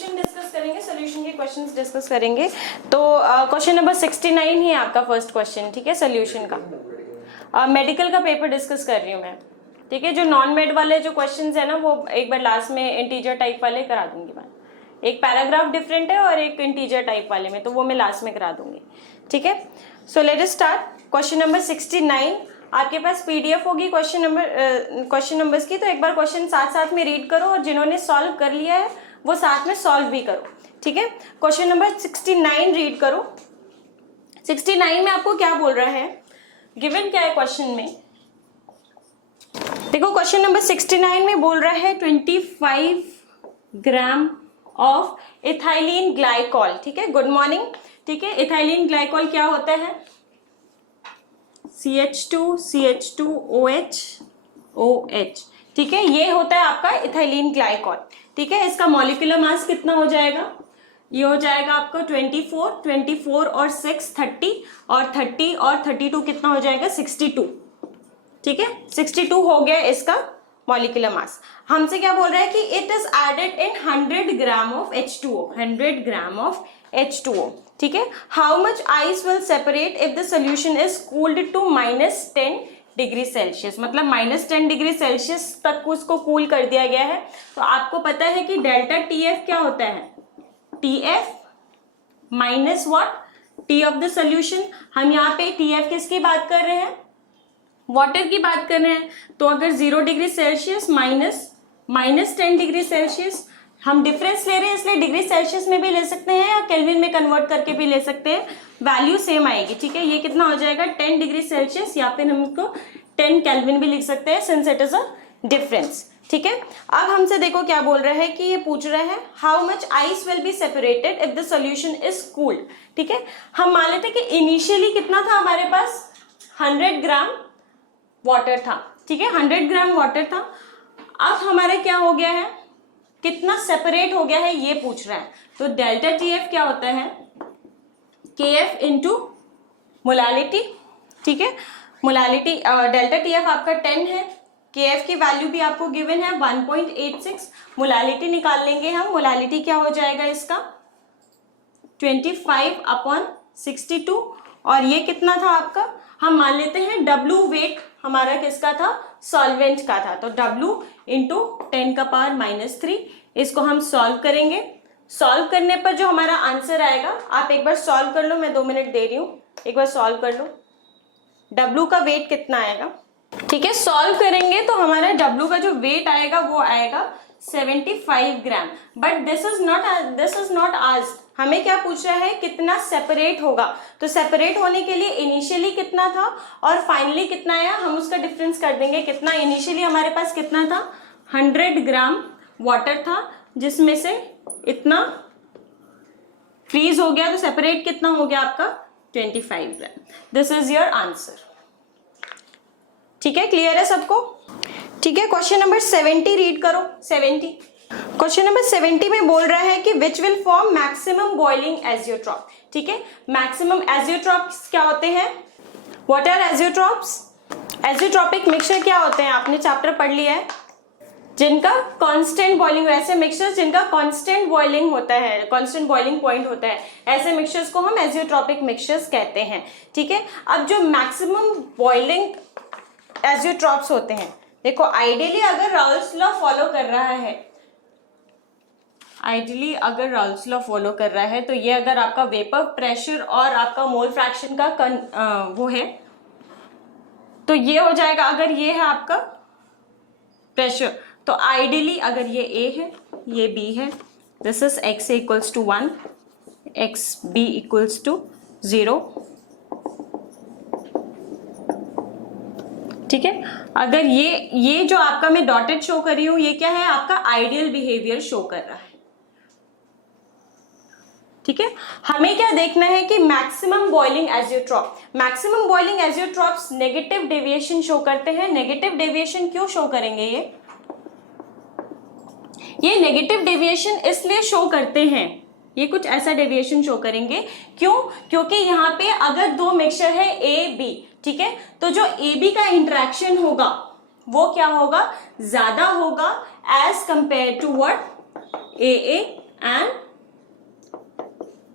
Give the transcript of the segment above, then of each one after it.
Solution discuss करेंगे, solution के questions discuss करेंगे। तो क्वेश्चन नंबर 69 ही आपका फर्स्ट क्वेश्चन, ठीक है, सोल्यूशन का। मेडिकल का पेपर डिस्कस कर रही हूँ मैं, ठीक है। जो नॉन मेड वाले जो क्वेश्चंस है ना, वो एक बार लास्ट में इंटीजर टाइप वाले करा दूंगी मैं। एक पैराग्राफ डिफरेंट है और एक इंटीजर टाइप वाले में, तो वो मैं लास्ट में करा दूंगी, ठीक है। So let us start. Question number 69, आपके पास पीडीएफ होगी क्वेश्चन नंबर्स की, तो एक बार क्वेश्चन साथ साथ में रीड करो और जिन्होंने सॉल्व कर लिया है वो साथ में सॉल्व भी करो, ठीक है। क्वेश्चन नंबर 69 रीड करो। 69 में आपको क्या बोल रहा है, गिवन क्या है क्वेश्चन में, देखो। क्वेश्चन नंबर 69 में बोल रहा है 25 ग्राम ऑफ इथाइलिन ग्लाइकॉल, ठीक है। गुड मॉर्निंग, ठीक है। इथाइलिन ग्लाइकॉल क्या होता है, CH2OH, ठीक है। ये होता है आपका इथाइलिन ग्लाइकॉल, ठीक है। इसका मॉलिक्यूलर मास कितना हो जाएगा, ये हो जाएगा आपका 24 और 6 30 और 30 और 32 कितना हो जाएगा 62, ठीक है। 62 हो गया इसका मॉलिक्यूलर मास। हमसे क्या बोल रहा है कि it is added in 100 gram of H2O, 100 gram of H2O, ठीक है। How much ice will separate if the solution is cooled to -10 degree celsius, मतलब -10 डिग्री सेल्सियस तक उसको कूल कर दिया गया है। तो आपको पता है कि डेल्टा TF क्या होता है, TF minus what, T of the solution. हम यहाँ पे TF किसकी बात कर रहे हैं, वाटर की बात कर रहे हैं। तो अगर 0 degree Celsius minus 10 degree Celsius, हम डिफरेंस ले रहे हैं इसलिए डिग्री सेल्सियस में भी ले सकते हैं या केल्विन में कन्वर्ट करके भी ले सकते हैं, वैल्यू सेम आएगी, ठीक है। ये कितना हो जाएगा 10 डिग्री सेल्सियस, या फिर हम इसको 10 केल्विन भी लिख सकते हैं since it is a difference, ठीक है। अब हमसे देखो क्या बोल रहा है कि ये पूछ रहा है how much ice will be separated if the solution is cooled, ठीक है। हम मान लेते कि इनिशियली कितना था हमारे पास 100 ग्राम वाटर था, ठीक है, 100 ग्राम वाटर था। अब हमारा क्या हो गया है, कितना सेपरेट हो गया है ये पूछ रहा है। तो डेल्टा TF क्या होता है, KF इंटू मोलालिटी, ठीक है। मोलालिटी डेल्टा TF आपका 10 है, KF की वैल्यू भी आपको गिवन है 1.86। मोलालिटी निकाल लेंगे हम, मोलालिटी क्या हो जाएगा इसका 25/62, और ये कितना था आपका, हम मान लेते हैं W वेट हमारा किसका था, सॉल्वेंट का था। तो W इंटू 10⁻³ इसको हम सॉल्व करेंगे। सॉल्व करने पर जो हमारा आंसर आएगा, आप एक बार सॉल्व कर लो, मैं 2 मिनट दे रही हूँ, एक बार सॉल्व कर लो। W का वेट कितना आएगा, ठीक है। सॉल्व करेंगे तो हमारा W का जो वेट आएगा वो आएगा 75 gram. But this is not asked, हमें क्या पूछ रहा है कितना सेपरेट होगा। तो सेपरेट होने के लिए इनिशियली कितना था और फाइनली कितना आया, हम उसका डिफरेंस कर देंगे। कितना इनिशियली हमारे पास कितना था, 100 ग्राम वाटर था जिसमें से इतना फ्रीज हो गया, तो सेपरेट कितना हो गया आपका 25 ग्राम। दिस इज योर आंसर, ठीक है। क्लियर है सबको, ठीक है। क्वेश्चन नंबर 70 रीड करो। 70 क्वेश्चन नंबर 70 में बोल रहा है कि which will form maximum boiling azeotrope, ठीक है। मैक्सिमम एजियोट्रॉप्स क्या होते हैं, what are azeotropes, azeotropic mixture क्या होते हैं, आपने चैप्टर पढ़ लिया है, जिनका कांस्टेंट बॉइलिंग, ऐसे मिक्सचर्स जिनका कांस्टेंट बॉइलिंग होता है, कांस्टेंट बॉइलिंग पॉइंट होता है, ऐसे मिक्सचर्स को हम एजियोट्रॉपिक मिक्सचर्स कहते हैं, ठीक है। अब जो मैक्सिमम बॉइलिंग एजियोट्रॉप्स होते हैं, देखो आइडियली अगर राउल्स लॉ फॉलो कर रहा है, आइडियली अगर राउल्स लॉ फॉलो कर रहा है, तो ये अगर आपका वेपर प्रेशर और आपका मोल फ्रैक्शन का वो है, तो ये हो जाएगा, अगर ये है आपका प्रेशर, तो आइडियली अगर ये A है ये B है, this is XA equals to 1, XB equals to 0, ठीक है। अगर ये जो आपका मैं डॉटेड शो कर रही हूं, ये क्या है, आपका आइडियल बिहेवियर शो कर रहा है, ठीक है। हमें क्या देखना है कि maximum boiling azeotropes negative deviation show करते हैं। नेगेटिव डेविएशन क्यों शो करेंगे, ये नेगेटिव डेविएशन इसलिए शो करते हैं, ये कुछ ऐसा डेविएशन शो करेंगे, क्यों, क्योंकि यहाँ पे अगर दो मिक्सचर है AB, ठीक है, तो जो AB का इंटरेक्शन होगा वो क्या होगा, ज्यादा होगा as compare to what AA and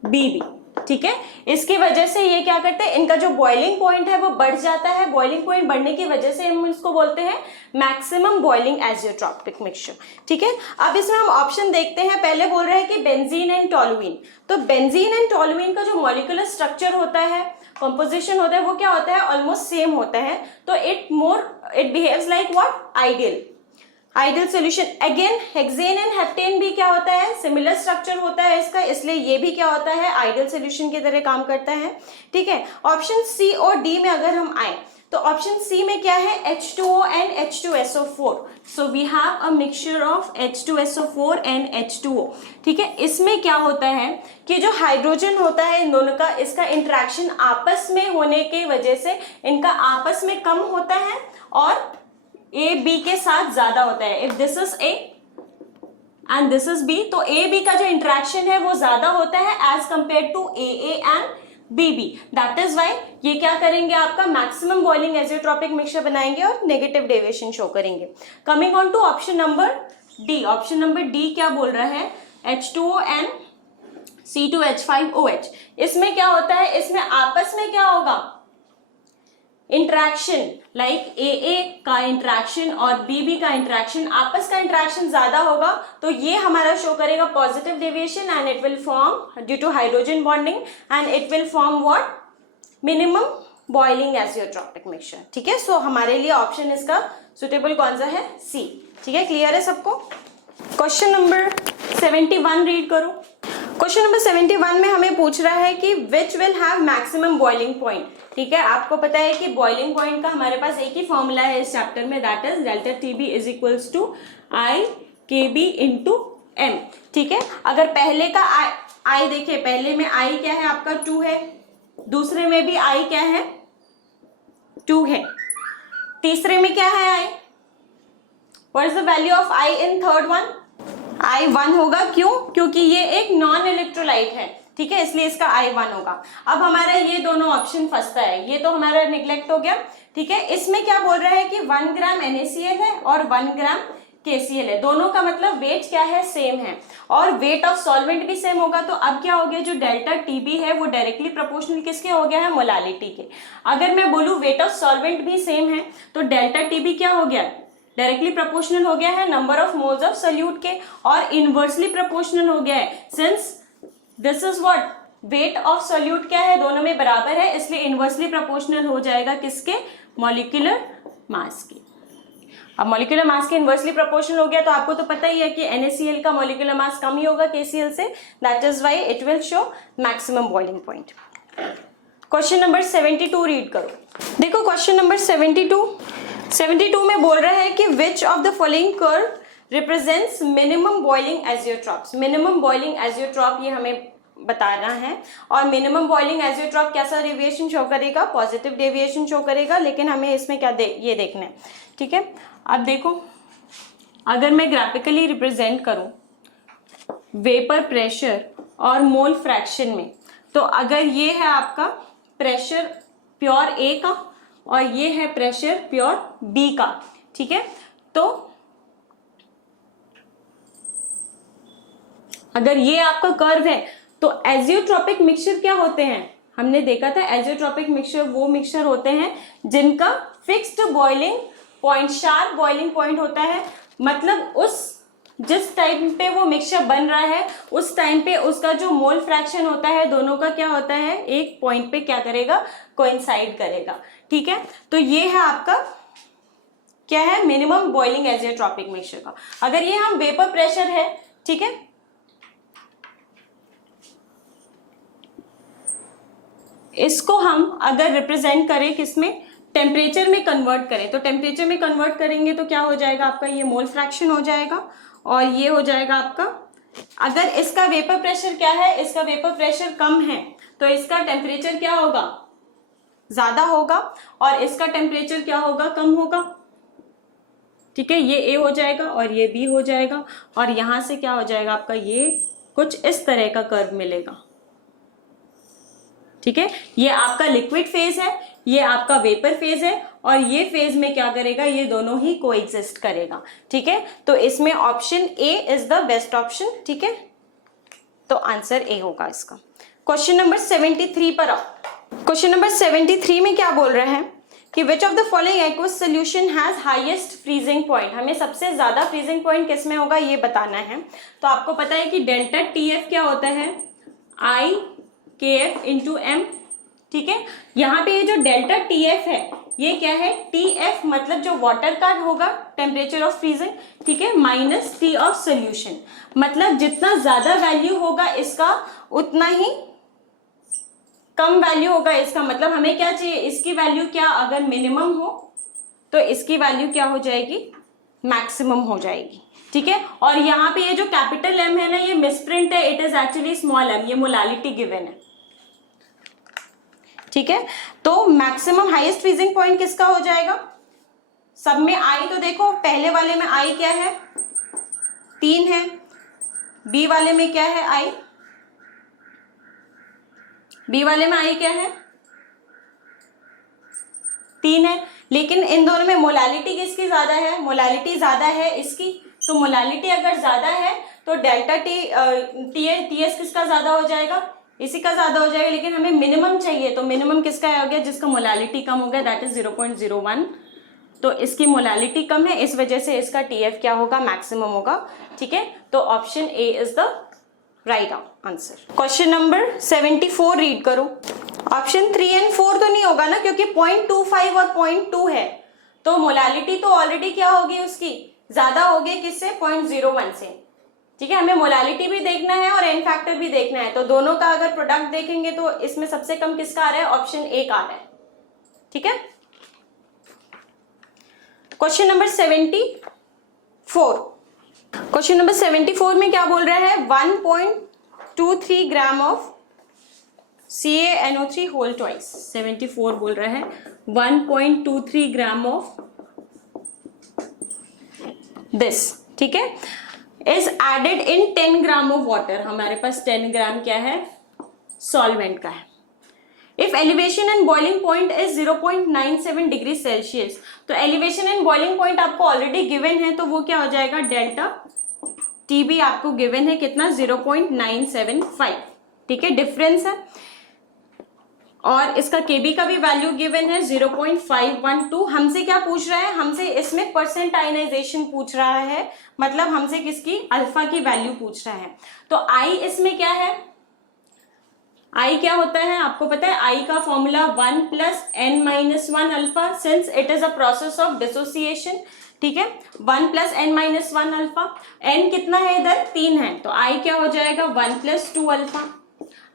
BB. ठीक है, इसकी वजह से ये क्या करते हैं, इनका जो बॉइलिंग पॉइंट है वो बढ़ जाता है। बॉइलिंग पॉइंट बढ़ने की वजह से हम इसको बोलते हैं मैक्सिमम बॉइलिंग एजियोट्रॉपिक मिक्सचर। ठीक है, अब इसमें हम ऑप्शन देखते हैं। पहले बोल रहे हैं कि बेंजीन एंड टोलुइन। तो बेंजीन एंड टोलुइन का जो मॉलिक्यूलर स्ट्रक्चर होता है, कंपोजिशन होता है, वो क्या होता है, ऑलमोस्ट सेम होता है। तो it behaves like what, ideal solution. Again hexane and heptane भी क्या होता है, सिमिलर स्ट्रक्चर होता है इसका, इसलिए ये भी क्या होता है, आइडियल सॉल्यूशन की तरह काम करता है। ठीक है, ऑप्शन सी और डी में अगर हम आए तो ऑप्शन सी में क्या है, H2O and H2SO4। So we have a mixture of H2SO4 and H2O। ठीक है, इसमें क्या होता है कि जो हाइड्रोजन होता है इन दोनों का, इसका इंट्रैक्शन आपस में होने की वजह से इनका आपस में कम होता है और ए बी के साथ ज्यादा होता है। If this is A and this is B, तो ए बी का जो इंट्रैक्शन है वो ज्यादा होता है as compare to A and B B. That is why ये क्या करेंगे, आपका मैक्सिमम बॉइलिंग एजियोट्रॉपिक मिक्सचर बनाएंगे और नेगेटिव डेविएशन शो करेंगे। Coming on to option number D. Option number D क्या बोल रहा है, H2O and C2H5OH। इसमें क्या होता है, इसमें आपस में क्या होगा, इंट्रैक्शन, लाइक ए का इंट्रैक्शन और बी का इंट्रैक्शन, आपस का इंट्रैक्शन ज्यादा होगा, तो ये हमारा शो करेगा positive deviation and it will form due to hydrogen bonding and it will form what, minimum boiling azeotropic mixture. ठीक है, सो हमारे लिए ऑप्शन इसका सुटेबल कौन सा है, सी। ठीक है, क्लियर है सबको। क्वेश्चन नंबर 71 रीड करो। क्वेश्चन नंबर 71 में हमें पूछ रहा है कि which will have maximum boiling point. ठीक है, आपको पता है कि बॉइलिंग पॉइंट का हमारे पास एक ही फॉर्मूला है इस चैप्टर में, that is delta TB is equals to I K B into M. ठीक है, अगर पहले का आई देखिए, पहले में आई क्या है आपका 2 है, दूसरे में भी आई क्या है 2 है, तीसरे में क्या है I, what is the value of I in third one, I 1 होगा। क्यों, क्योंकि ये एक नॉन इलेक्ट्रोलाइट है। ठीक है, इसलिए इसका आई 1 होगा। अब हमारा ये दोनों ऑप्शन फंसता है, ये तो हमारा निग्लेक्ट हो गया। ठीक है, इसमें क्या बोल रहा है कि 1 ग्राम NaCl है और 1 ग्राम KCl है, दोनों का मतलब वेट क्या है, सेम है, और वेट ऑफ सॉल्वेंट भी सेम होगा। तो अब क्या हो गया, जो डेल्टा टीबी है वो डायरेक्टली प्रोपोर्शनल किसके हो गया है, मोलालिटी के। अगर मैं बोलूं वेट ऑफ सॉल्वेंट भी सेम है तो डेल्टा टीबी क्या हो गया, डायरेक्टली प्रोपोर्शनल हो गया है number of moles of solute के, और इनवर्सली प्रोपोर्शनल हो गया है since this is what, weight of solute क्या है, दोनों में बराबर है, इसलिए इनवर्सली प्रोपोर्शनल हो जाएगा किसके, मॉलिक्यूलर मास की। अब मॉलिक्यूलर मास के इनवर्सली प्रोपोर्शनल हो गया तो आपको तो पता ही है कि NaCl का मॉलिक्यूलर मास कम ही होगा KCl से, that is why it will show maximum boiling point. Question number 72 read करो। देखो क्वेश्चन नंबर 72 में बोल रहा है कि which of the following curve represents minimum boiling azeotropes. Minimum boiling azeotrope ये हमें बताना है, और मिनिमम बॉइलिंग एजियोट्रॉप कैसा डेविएशन शो करेगा, पॉजिटिव डेविएशन शो करेगा, लेकिन हमें इसमें क्या ये देखना है। ठीक है, अब देखो अगर मैं ग्राफिकली रिप्रेजेंट करूं वेपर प्रेशर और मोल फ्रैक्शन में, तो अगर ये है आपका प्रेशर प्योर ए का और ये है प्रेशर प्योर बी का, ठीक है, तो अगर ये आपका कर्व है तो एजियोट्रॉपिक मिक्सचर क्या होते हैं, हमने देखा था एजियोट्रॉपिक मिक्सचर वो मिक्सचर होते हैं जिनका fixed boiling point, sharp boiling point होता है, मतलब उस जिस टाइम पे वो मिक्सचर बन रहा है उस टाइम पे उसका जो मोल फ्रैक्शन होता है दोनों का क्या होता है, एक पॉइंट पे क्या करेगा, कोइंसाइड करेगा। ठीक है, तो ये है आपका क्या है, मिनिमम बॉइलिंग एजियोट्रॉपिक मिक्सचर का। अगर ये हम वेपर प्रेशर है, ठीक है, इसको हम अगर रिप्रेजेंट करें किसमें, टेम्परेचर में कन्वर्ट करें, तो टेम्परेचर में कन्वर्ट करेंगे तो क्या हो जाएगा आपका, ये मोल फ्रैक्शन हो जाएगा, और ये हो जाएगा आपका, अगर इसका वेपर प्रेशर क्या है, इसका वेपर प्रेशर कम है तो इसका टेम्परेचर क्या होगा, ज्यादा होगा, और इसका टेम्परेचर क्या होगा, कम होगा। ठीक है, ये ए हो जाएगा और ये बी हो जाएगा, और यहां से क्या हो जाएगा आपका, ये कुछ इस तरह का कर्व मिलेगा। ठीक है, ये आपका लिक्विड फेज है, ये आपका वेपर फेज है, और ये फेज में क्या करेगा, ये दोनों ही कोएग्जिस्ट करेगा। ठीक है, तो इसमें option A is the best option. ठीक है, तो आंसर ए होगा इसका। क्वेश्चन नंबर 73 पर आओ। क्वेश्चन नंबर 73 में क्या बोल रहे हैं कि which of the following aqueous solution has highest freezing point. हमें सबसे ज्यादा फ्रीजिंग पॉइंट किस में होगा ये बताना है। तो आपको पता है कि डेल्टा TF क्या होता है, IKF इंटू M। ठीक है, यहाँ पे ये जो डेल्टा TF है ये क्या है, TF मतलब जो वाटर का होगा टेम्परेचर ऑफ फ्रीजिंग, ठीक है, माइनस T ऑफ सोल्यूशन। मतलब जितना ज्यादा वैल्यू होगा इसका उतना ही कम वैल्यू होगा इसका। मतलब हमें क्या चाहिए, इसकी वैल्यू क्या, अगर मिनिमम हो तो इसकी वैल्यू क्या हो जाएगी, मैक्सिमम हो जाएगी। ठीक है, और यहाँ पे ये जो कैपिटल M है ना ये मिसप्रिंट है, it is actually small m, ये मोलालिटी गिवन है। ठीक है, तो मैक्सिमम हाईएस्ट फ्रीजिंग पॉइंट किसका हो जाएगा, सब में I तो देखो पहले वाले में I क्या है 3 है, B वाले में क्या है I, बी वाले में I क्या है 3 है, लेकिन इन दोनों में मोलालिटी किसकी ज्यादा है, मोलालिटी ज्यादा है इसकी। तो मोलालिटी अगर ज्यादा है तो डेल्टा TS किसका ज्यादा हो जाएगा, इसी का ज्यादा हो जाएगा। लेकिन हमें मिनिमम चाहिए, तो मिनिमम किसका हो गया, जिसका मोलालिटी कम हो गया, दैट इज 0.01। तो इसकी मोलालिटी कम है, इस वजह से इसका TF क्या होगा, मैक्सिमम होगा। ठीक है, तो option A is the right answer. Question number 74 read करो। ऑप्शन 3 एंड 4 तो नहीं होगा ना, क्योंकि 0.25 और 0.2 है, तो मोलालिटी तो ऑलरेडी क्या होगी उसकी ज्यादा होगी, किससे, 0.01 से। ठीक है, हमें मोलालिटी भी देखना है और एन फैक्टर भी देखना है, तो दोनों का अगर प्रोडक्ट देखेंगे तो इसमें सबसे कम किसका आ रहा है, ऑप्शन ए का आ रहा है। ठीक है, क्वेश्चन नंबर 74। क्वेश्चन नंबर 74 में क्या बोल रहा है, 1.23 gram of CaNO3 whole twice. 74 बोल रहा है 1.23 ग्राम ऑफ दिस, ठीक है, is added in 10 gram of water. हमारे पास 10 ग्राम क्या है, सॉल्वेंट का है। If elevation and boiling point is 0.97 degree celsius, तो एलिवेशन एंड बॉइलिंग पॉइंट आपको ऑलरेडी गिवन है, तो वो क्या हो जाएगा, डेल्टा TB आपको गिवन है कितना, 0.975। ठीक है, डिफरेंस है, और इसका KB का भी वैल्यू गिवन है 0.512। हमसे क्या पूछ रहा है, हमसे इसमें परसेंट आयनाइजेशन पूछ रहा है, मतलब हमसे किसकी, अल्फा की वैल्यू पूछ रहा है। तो I इसमें क्या है, I क्या होता है आपको पता है, I का formula 1 + n-1 alpha, since it is a process of dissociation. ठीक है, 1 + n-1 अल्फा, n कितना है इधर 3 है, तो I क्या हो जाएगा 1 + 2 अल्फा।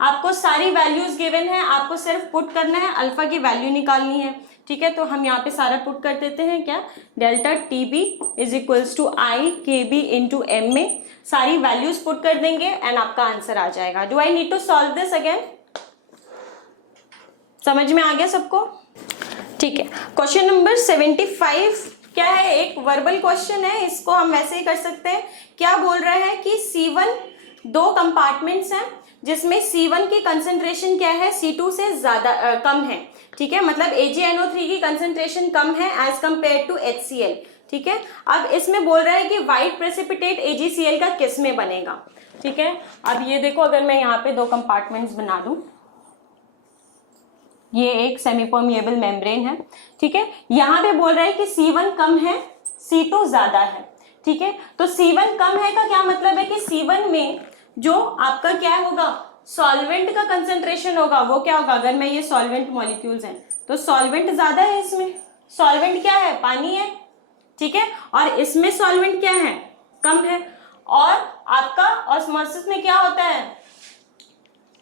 आपको सारी वैल्यूज गिवन है, आपको सिर्फ पुट करना है, अल्फा की वैल्यू निकालनी है। ठीक है, तो हम यहाँ पे सारा पुट कर देते हैं, क्या, डेल्टा TB = IKB × M में सारी वैल्यूज पुट कर देंगे एंड आपका आंसर आ जाएगा। Do I need to solve this again, समझ में आ गया सबको? ठीक है, क्वेश्चन नंबर 75 क्या है, एक वर्बल क्वेश्चन है, इसको हम वैसे ही कर सकते हैं। क्या बोल रहा है कि C1 2 कंपार्टमेंट्स हैं, जिसमें C1 की कंसंट्रेशन क्या है, C2 से ज्यादा कम है। ठीक है, मतलब AgNO3 की कंसंट्रेशन कम है एज कंपेयर टू HCl। ठीक है, अब इसमें बोल रहा है कि व्हाइट प्रेसिपिटेट AgCl का किस में बनेगा। ठीक है, अब ये देखो, अगर मैं यहाँ पे 2 कंपार्टमेंट्स बना दूं, ये एक सेमी परमिएबल मेम्ब्रेन है। ठीक है, यहाँ पे बोल रहा है कि C1 कम है, C2 ज्यादा है। ठीक है, तो C1 कम है का क्या मतलब है कि C1 में जो आपका क्या होगा, सॉल्वेंट का कंसंट्रेशन होगा, वो क्या होगा, अगर मैं ये सॉल्वेंट मॉलिक्यूल्स हैं तो सॉल्वेंट ज्यादा है, इसमें सॉल्वेंट क्या है, पानी है। ठीक है, और इसमें सॉल्वेंट क्या है, कम है। और आपका ऑस्मोसिस में क्या होता है,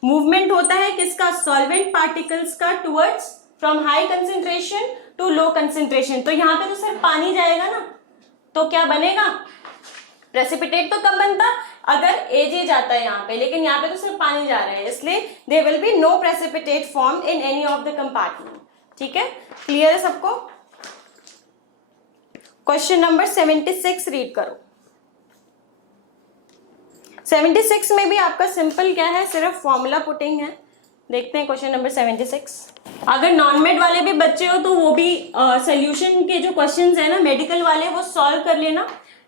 मूवमेंट होता है किसका, सॉल्वेंट पार्टिकल्स का towards from high concentration to low concentration. तो यहाँ पे तो सिर्फ पानी जाएगा ना, तो क्या बनेगा, प्रेसिपिटेट तो कब बनता अगर Ag जाता है यहाँ पे, लेकिन यहाँ पे तो सिर्फ पानी जा रहा है, इसलिए there will be no precipitate formed in any of the compartment. ठीक है, क्लियर है सबको? क्वेश्चन नंबर 76 रीड करो। 76 में भी आपका सिंपल क्या है, सिर्फ फॉर्मूला पुटिंग है। देखते हैं क्वेश्चन नंबर 76। अगर नॉन मेड वाले भी बच्चे हो तो वो भी सोल्यूशन के जो क्वेश्चंस है ना मेडिकल वाले, वो सॉल्व कर लेना।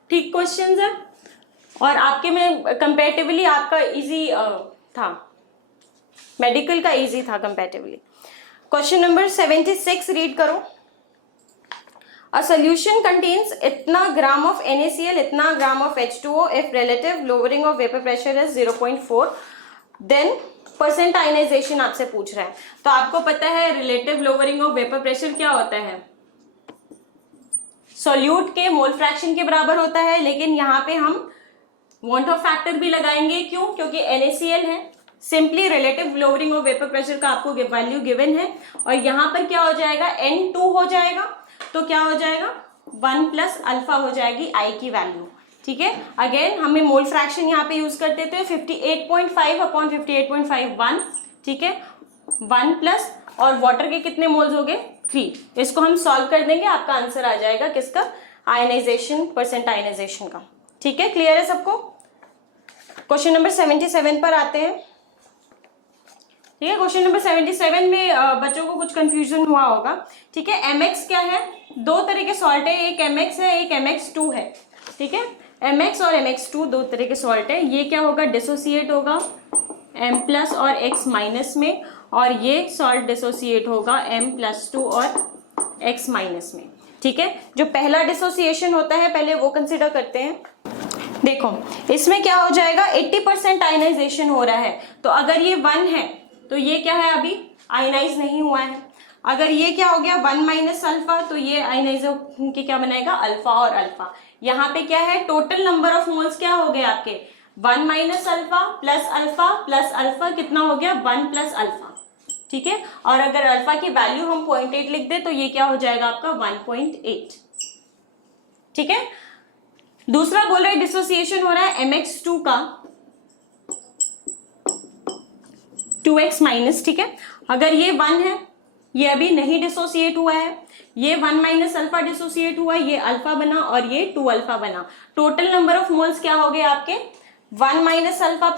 ठीक क्वेश्चंस है, और आपके में कंपैरेटिवली आपका इजी था, मेडिकल का इजी था कंपैरेटिवली। क्वेश्चन नंबर 76 रीड करो। A solution contains इतना ग्राम of NaCl, इतना ग्राम of H2O if relative lowering of vapor pressure is 0.4, then percent ionization आपसे पूछ रहा है। तो आपको पता है relative lowering of vapour pressure क्या होता है, सॉल्यूट के मोल फ्रैक्शन के बराबर होता है, लेकिन यहाँ पे हम वांट ऑफ फैक्टर भी लगाएंगे। क्यों? क्योंकि NaCl है। Simply relative lowering of vapour pressure का आपको वैल्यू गिवन है, और यहाँ पर क्या हो जाएगा, N2 हो जाएगा, तो क्या हो जाएगा 1 प्लस अल्फा हो जाएगी I की वैल्यू। ठीक है, अगेन हमें मोल फ्रैक्शन यहाँ पे यूज करते थे 58.5 अपॉन 58.51, ठीक है, 1 प्लस, और वाटर के कितने मोल्स हो गए 3। इसको हम सॉल्व कर देंगे, आपका आंसर आ जाएगा किसका, आयनाइजेशन, परसेंट आयनाइजेशन का। ठीक है, क्लियर है सबको। क्वेश्चन नंबर 77 पर आते हैं। ठीक है, क्वेश्चन नंबर 77 में बच्चों को कुछ कंफ्यूजन हुआ होगा। ठीक है, MX क्या है, दो तरह के सॉल्ट है, एक MX है, एक MX2 है। ठीक है, MX और MX2 दो तरह के सॉल्ट है। ये क्या होगा, डिसोसिएट होगा M प्लस और X माइनस में, और ये सॉल्ट डिसोसिएट होगा M+2 और X माइनस में। ठीक है, जो पहला डिसोसिएशन होता है पहले वो कंसिडर करते हैं। देखो इसमें क्या हो जाएगा, 80% आयनाइजेशन हो रहा है, तो अगर ये 1 है तो ये क्या है, अभी आयनाइज नहीं हुआ है। अगर ये क्या हो गया 1 माइनस अल्फा, तो ये आयनाइज के क्या बनाएगा, अल्फा और अल्फा। यहाँ पे क्या है, टोटल नंबर ऑफ मोल्स क्या हो गए आपके, 1 माइनस अल्फा प्लस अल्फा कितना हो गया, 1 प्लस अल्फा। ठीक है, और अगर अल्फा की वैल्यू हम 0.8 लिख दे तो ये क्या हो जाएगा आपका 1.8। ठीक है, दूसरा बोल रहा है डिसोसिएशन हो रहा है MX2 का 2X माइनस। ठीक है, अगर ये 1 है, ये अभी नहीं डिसोसिएट हुआ है, ये 1 माइनस अल्फा डिसोसिएट हुआ, ये अल्फा बना और ये 2 अल्फा बना। टोटल नंबर ऑफ मोल्स क्या हो गए आपके, 1 माइनस अल्फा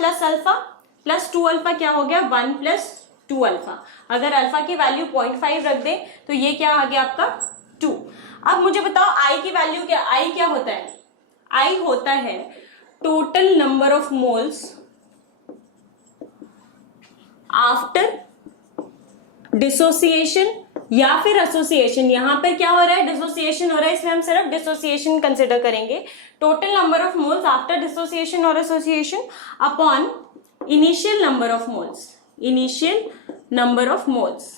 प्लस 2 अल्फा क्या हो गया, 1 प्लस 2 अल्फा। अगर अल्फा की वैल्यू 0.5 रख दे तो ये क्या आ गया आपका 2। अब मुझे बताओ I की वैल्यू क्या, I क्या होता है, I होता है total number of moles after dissociation या फिर एसोसिएशन। यहां पर क्या हो रहा है, डिसोसिएशन हो रहा है, इसलिए हम सिर्फ डिसोसिएशन कंसिडर करेंगे। Total number of moles after dissociation और association upon initial number of moles, initial number of moles.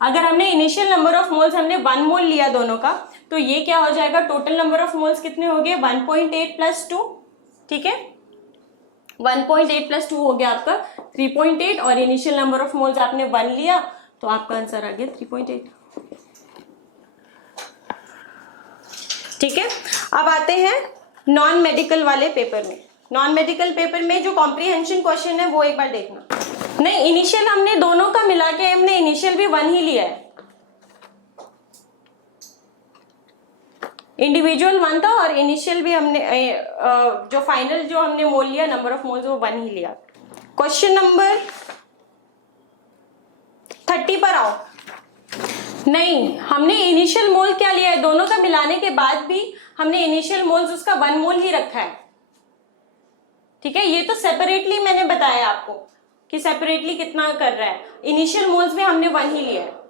अगर हमने इनिशियल नंबर ऑफ मोल्स हमने 1 मोल लिया दोनों का, तो ये क्या हो जाएगा, टोटल नंबर ऑफ मोल्स कितने हो गए 1.8 प्लस 2। ठीक है, 1.8 प्लस 2 हो गया आपका 3.8, और इनिशियल नंबर ऑफ मोल्स आपने 1 लिया तो आपका आंसर आ गया 3.8। ठीक है, अब आते हैं नॉन मेडिकल वाले पेपर में। नॉन मेडिकल पेपर में जो कॉम्प्रिहेंशन क्वेश्चन है वो एक बार देखना। नहीं, इनिशियल हमने दोनों का मिला के हमने इनिशियल भी 1 ही लिया है, इंडिविजुअल 1 था और इनिशियल भी हमने जो फाइनल जो हमने मोल लिया नंबर ऑफ मोल्स वो 1 ही लिया। क्वेश्चन नंबर 30 पर आओ। नहीं, हमने इनिशियल मोल क्या लिया है, दोनों का मिलाने के बाद भी हमने इनिशियल मोल्स उसका 1 मोल ही रखा है। ठीक है, ये तो सेपरेटली मैंने बताया आपको कि सेपरेटली कितना कर रहा है, इनिशियल मोल्स में हमने 1 ही लिया है।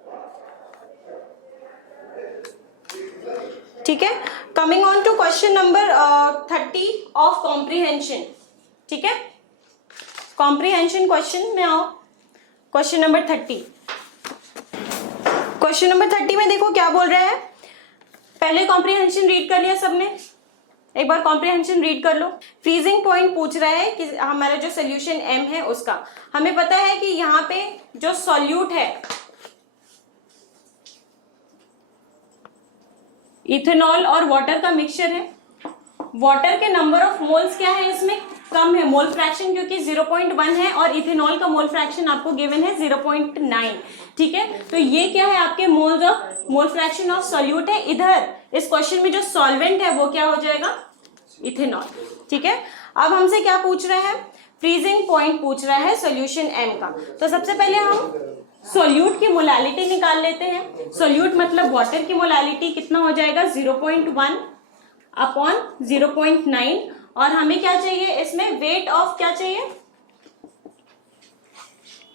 ठीक है, coming on to question number 30 of comprehension. ठीक है, कॉम्प्रिहेंशन क्वेश्चन में आओ। क्वेश्चन नंबर 30, क्वेश्चन नंबर 30 में देखो क्या बोल रहा है। पहले कॉम्प्रिहेंशन रीड कर लिया सबने, एक बार कॉम्प्रिहेंशन रीड कर लो। फ्रीजिंग पॉइंट पूछ रहा है कि हमारा जो सोल्यूशन M है उसका, हमें पता है कि यहाँ पे जो सॉल्यूट है इथेनॉल और वाटर का मिक्सचर है। वाटर के नंबर ऑफ मोल्स क्या है, इसमें कम है मोल फ्रैक्शन, क्योंकि 0.1 है, और इथेनॉल का मोल फ्रैक्शन आपको गिवन है 0.9। ठीक है, तो ये क्या है आपके moles of mole fraction of solute है। इधर इस क्वेश्चन में जो सॉल्वेंट है वो क्या हो जाएगा, इथेनॉल। ठीक है, अब हमसे क्या पूछ रहा है, फ्रीजिंग पॉइंट पूछ रहा है सॉल्यूशन M का। तो सबसे पहले हम सोल्यूट की मोलालिटी निकाल लेते हैं। सोल्यूट मतलब वाटर की मोलालिटी कितना हो जाएगा 0.1 अपॉन 0.9, और हमें क्या चाहिए इसमें, वेट ऑफ क्या चाहिए,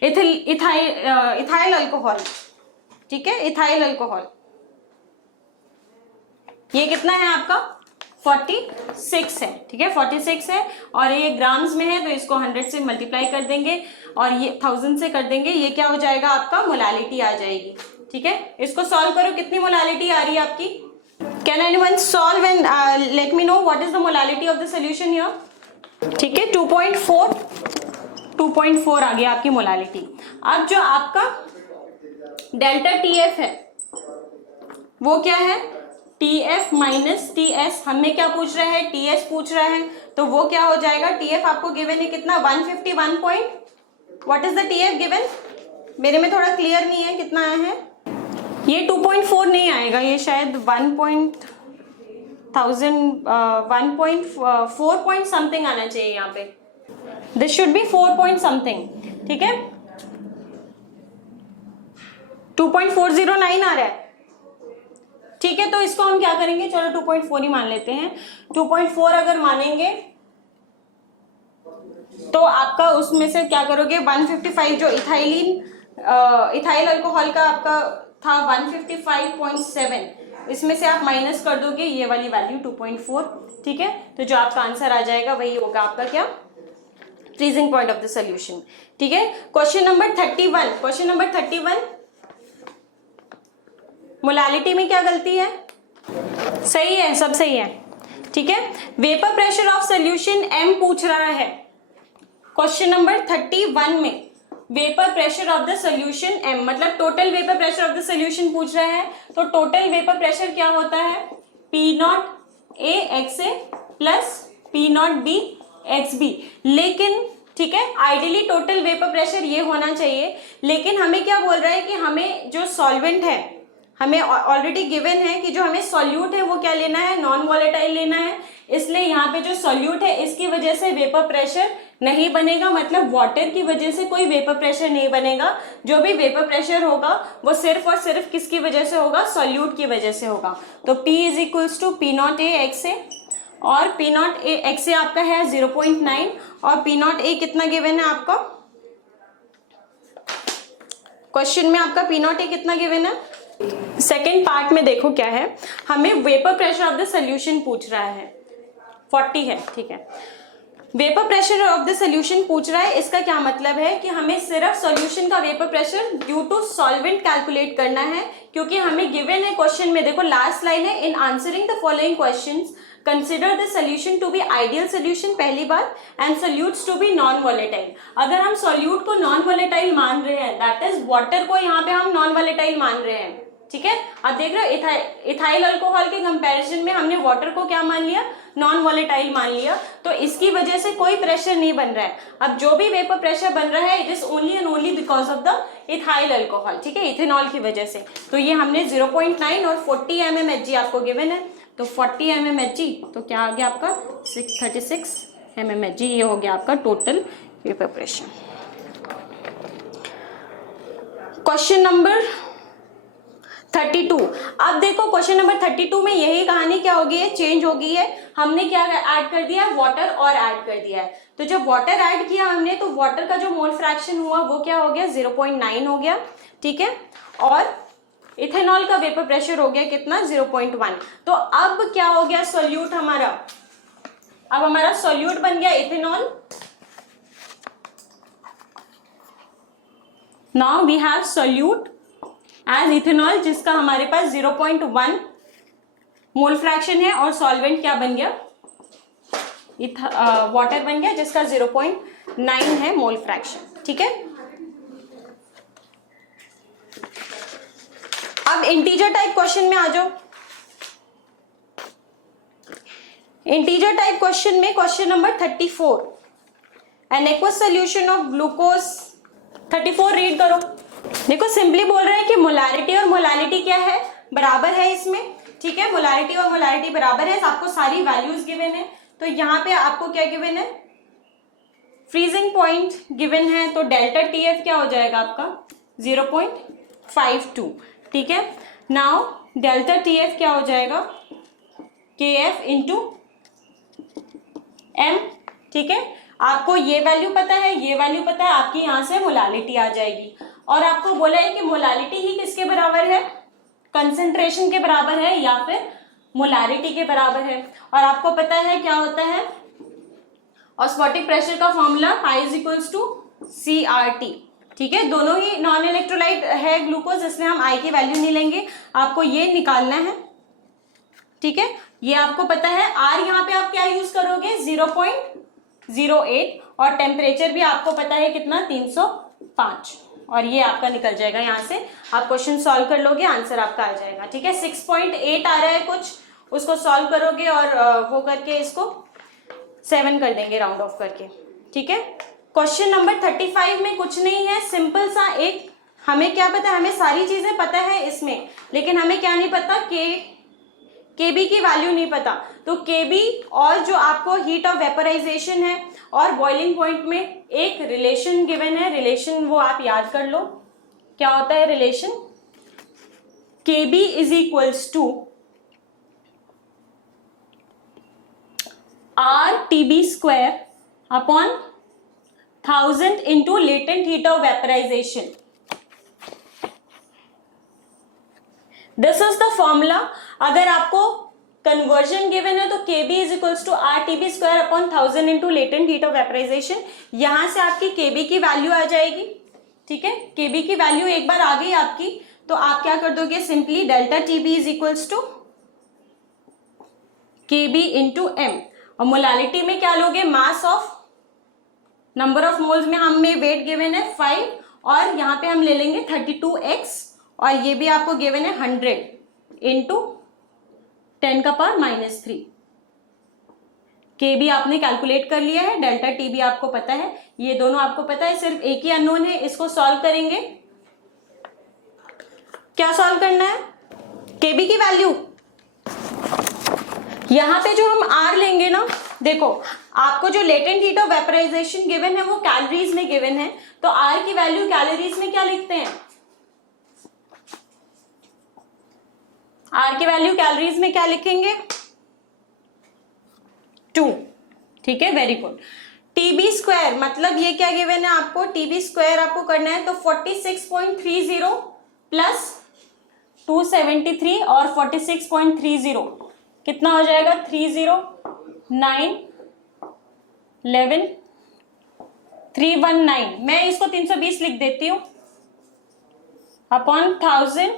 इथाइल अल्कोहल, ठीक है, इथाइल अल्कोहल। ये कितना है आपका 46 है, ठीक है 46 है, और ये ग्राम्स में है तो इसको 100 से मल्टीप्लाई कर देंगे और ये 1000 से कर देंगे, ये क्या हो जाएगा आपका मोलालिटी आ जाएगी, ठीक है। इसको सॉल्व करो, कितनी मोलालिटी आ रही है आपकी, can anyone solve and let me know what is the molality of the solution here, ठीक है 2.4 आ गया आपकी मोलालिटी। अब जो आपका डेल्टा टीएफ है वो क्या है, टीएफ माइनस टीएस, हमें क्या पूछ रहा है, टीएस पूछ रहा है, तो वो क्या हो जाएगा, टीएफ आपको गिवन है कितना 151 point, what is the TF given, मेरे में थोड़ा क्लियर नहीं है कितना आया है, ये 2.4 नहीं आएगा, ये शायद 1.4 पॉइंट समथिंग आना चाहिए यहाँ पे, this should be 4 point something, ठीक है 2.409 आ रहा है, ठीक है। तो इसको हम क्या करेंगे, चलो 2.4 ही मान लेते हैं, 2.4 अगर मानेंगे तो आपका उसमें से क्या करोगे 155 जो इथाइल अल्कोहल का आपका था 155.7, इसमें से आप माइनस कर दोगे ये वाली वैल्यू 2.4, ठीक है। तो जो आपका आंसर आ जाएगा वही होगा आपका क्या, freezing point of the solution, ठीक है। क्वेश्चन नंबर 31, मोलालिटी में क्या गलती है, सही है, सब सही है, ठीक है। Vapour pressure of solution m पूछ रहा है, क्वेश्चन नंबर 31 में vapour pressure of the solution m, मतलब total vapour pressure of the solution पूछ रहा है, तो टोटल वेपर प्रेशर क्या होता है, P0A XA plus P0B XB, लेकिन ठीक है आइडियली टोटल वेपर प्रेशर ये होना चाहिए, लेकिन हमें क्या बोल रहा है कि हमें जो सॉल्वेंट है, हमें ऑलरेडी गिवन है कि जो हमें सॉल्यूट है वो क्या लेना है, नॉन वॉलेटाइल लेना है, इसलिए यहाँ पे जो सॉल्यूट है इसकी वजह से वेपर प्रेशर नहीं बनेगा, मतलब वाटर की वजह से कोई वेपर प्रेशर नहीं बनेगा, जो भी वेपर प्रेशर होगा वो सिर्फ और सिर्फ किसकी वजह से होगा, सॉल्यूट की वजह से होगा। तो P is equals to P0A XA, और P0A XA आपका है 0.9 और P0A कितना गिवन है आपका, क्वेश्चन में आपका P0A कितना गिवन है, सेकेंड पार्ट में देखो क्या है, हमें vapour pressure of the solution पूछ रहा है, 40 है, ठीक है, vapour pressure of the solution पूछ रहा है, इसका क्या मतलब है कि हमें सिर्फ सॉल्यूशन का vapour pressure due to solvent calculate करना है, क्योंकि हमें गिवन है क्वेश्चन में, देखो लास्ट लाइन है, in answering the following questions consider the solution to be ideal solution पहली बार and solutes to be non volatile. अगर हम सोल्यूट को नॉन वॉलेटाइल मान रहे हैं, दैट इज वाटर को यहाँ पे हम नॉन वॉलेटाइल मान रहे हैं, ठीक है। अब देख रहे हो इथाइल अल्कोहल के कंपैरिजन में हमने वाटर को क्या मान लिया, नॉन वॉलेटाइल मान लिया, तो इसकी वजह से कोई प्रेशर नहीं बन रहा है। अब जो भी वेपर प्रेशर बन रहा है it is only and only because of the ethyl alcohol, ठीक है, इथेनॉल की वजह से। तो ये हमने 0.9 और 40 mmHg आपको गिवन है, तो 40 mmHg तो क्या आ गया आपका 636 mmHg, ये हो गया आपका total vapour pressure. Question number 32, अब देखो क्वेश्चन नंबर 32 में यही कहानी क्या हो गई है, चेंज हो गई है, हमने क्या ऐड कर दिया, वाटर और ऐड कर दिया है। तो जब वाटर ऐड किया हमने तो वाटर का जो मोल फ्रैक्शन हुआ वो क्या हो गया 0.9 हो गया, ठीक है, और इथेनॉल का वेपर प्रेशर हो गया कितना 0.1। तो अब क्या हो गया सोल्यूट हमारा, अब हमारा सोल्यूट बन गया ethanol. Now we have solute as ethanol जिसका हमारे पास 0.1 मोल फ्रैक्शन है, और सॉल्वेंट क्या बन गया, वाटर बन गया जिसका 0.9 है मोल फ्रैक्शन, ठीक है। अब इंटीजर टाइप क्वेश्चन में आ जाओ। इंटीजर टाइप क्वेश्चन में question number 34, an aqueous solution of glucose, 34 read करो। देखो सिंपली बोल रहे हैं कि मोलारिटी और मोलालिटी क्या है, बराबर है इसमें, ठीक है, मोलारिटी और मोलालिटी बराबर है, आपको सारी वैल्यूज गिवन है। तो यहाँ पे आपको क्या गिवन है, फ्रीजिंग पॉइंट गिवन है, तो डेल्टा टीएफ क्या हो जाएगा आपका 0.52, ठीक है। नाउ डेल्टा टीएफ क्या हो जाएगा केएफ इंटू m, ठीक है। आपको ये वैल्यू पता है, ये वैल्यू पता है, आपकी यहाँ से मोलालिटी आ जाएगी। और आपको बोला है कि मोलालिटी ही किसके बराबर है, कंसंट्रेशन के बराबर है या फिर मोलारिटी के बराबर है। और आपको पता है क्या होता है ऑस्मोटिक प्रेशर का formula, I is equals to CRT, ठीक है। दोनों ही नॉन इलेक्ट्रोलाइट है ग्लूकोज, इसलिए हम I की वैल्यू नहीं लेंगे, आपको ये निकालना है, ठीक है। ये आपको पता है। R यहाँ पे आप क्या यूज करोगे, 0.08, और टेम्परेचर भी आपको पता है कितना, 305, और ये आपका निकल जाएगा। यहाँ से आप क्वेश्चन सॉल्व कर लोगे, आंसर आपका आ जाएगा, ठीक है। 6.8 आ रहा है कुछ, उसको सॉल्व करोगे और वो करके इसको 7 कर देंगे राउंड ऑफ करके, ठीक है। क्वेश्चन नंबर 35 में कुछ नहीं है, सिंपल सा एक, हमें क्या पता है, हमें सारी चीजें पता है इसमें, लेकिन हमें क्या नहीं पता, केबी की वैल्यू नहीं पता। तो केबी और जो आपको हीट ऑफ वेपराइजेशन है और बॉइलिंग पॉइंट में एक रिलेशन गिवन है, रिलेशन वो आप याद कर लो। क्या होता है relation, KB is equals to RTB square upon 1000 into latent heat of vaporization. This is the formula. अगर आपको कन्वर्जन गिवन है तो KB is equals to RTB square upon 1000 into latent heat of vaporization. यहां से आपकी KB की value आ जाएगी, ठीक है। KB की वैल्यू एक बार आ गई आपकी, तो आप क्या कर दोगे, simply delta TB is equals to KB into M, और मोलालिटी में क्या लोगे, mass of, number of moles में हमें वेट गिवन है 5, और यहाँ पे हम ले लेंगे 32x, और ये भी आपको गिवन है 100 इंटू 10 का पावर -3। KB आपने कैलकुलेट कर लिया है, डेल्टा TB आपको पता है, ये दोनों आपको पता है, सिर्फ एक ही अननोन है। इसको सॉल्व करेंगे, क्या सॉल्व करना है, KB की वैल्यू, यहां पे जो हम R लेंगे ना, देखो आपको जो latent heat of vaporization given है वो कैलोरीज में गिवन है, तो R की वैल्यू कैलोरीज में क्या लिखते हैं, R की वैल्यू कैलोरीज में क्या लिखेंगे, 2, ठीक है, वेरी गुड। TB स्क्वायर मतलब ये क्या गिवन है आपको, TB स्क्वायर आपको करना है, तो 46.30 प्लस 273 और 46.30 कितना हो जाएगा, 30 9 11 319, मैं इसको 320 लिख देती हूं, अपॉन 1000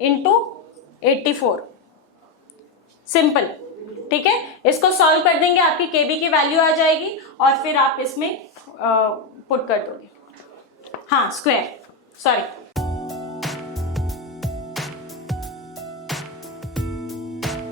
इंटू 84, सिंपल, ठीक है। इसको सॉल्व कर देंगे, आपकी KB की वैल्यू आ जाएगी, और फिर आप इसमें पुट कर दोगे, हाँ स्क्वायर, सॉरी